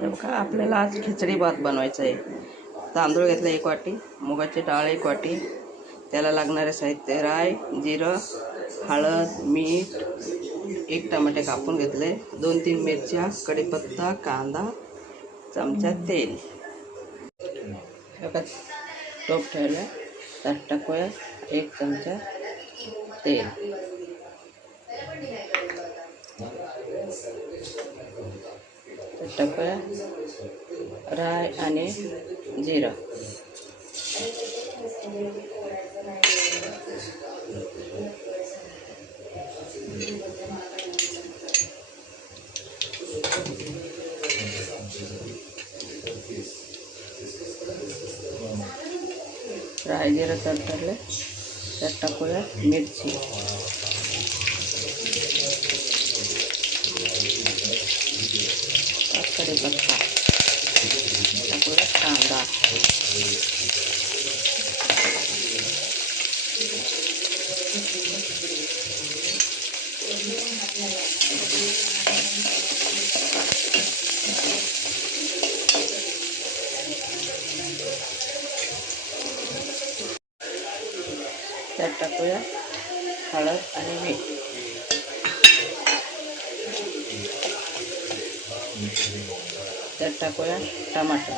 हे बघा आपल्याला आज खिचडी भात बनवायचा आहे. तांदूळ घेतला एक वाटी मुगाची डाळ एक वाटी त्याला लागणारे साहित्य राय जिरं हळद मीठ एक टमाटे कापून घेतले दोन तीन मिरच्या कढीपत्ता कांदा चमचा तेल. एका बघा टोप ठेवला त्यात टाकूया एक चमचा तेल. त्यात राय आणि जिरं. राय जिरं तडतडले. त्यात टाकूया मिरची कढीपत्ता टाकूया कांदा त्यात टाकूया हळद आणि मीठ त्यात टाकूया टमाटर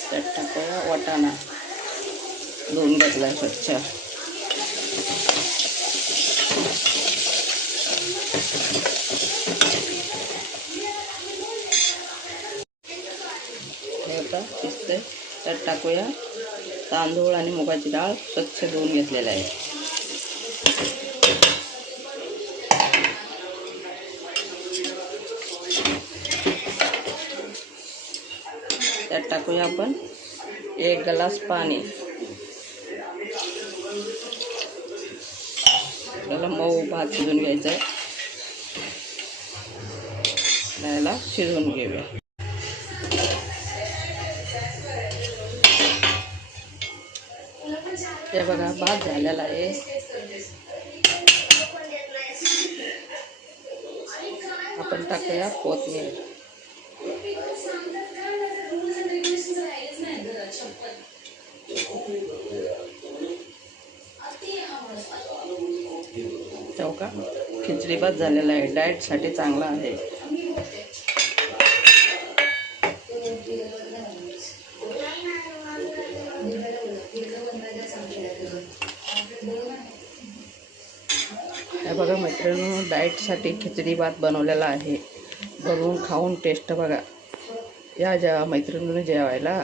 त्यात टाकूया वाटाणा धुवून घेतला स्वच्छ हे आता शिजते त्यात टाकूया. तांदूळ आणि मुगाची डाळ स्वच्छ धुवून घेतलेलं आहे. त्यात टाकूया आपण एक ग्लास पाणी. त्याला मऊ भात शिजून घ्यायचा आहे. त्याला शिजवून घेऊया. हे बघा भात झालेला आहे. आपण टाकूया कोथमीर ठेवू का? खिचडी भात झालेला आहे. डाएटसाठी चांगला आहे. बघा मैत्रिणी डाएटसाठी खिचडी भात बनवलेला आहे. बघून खाऊन टेस्ट बघा. या जेवा मैत्रिणीने जेवायला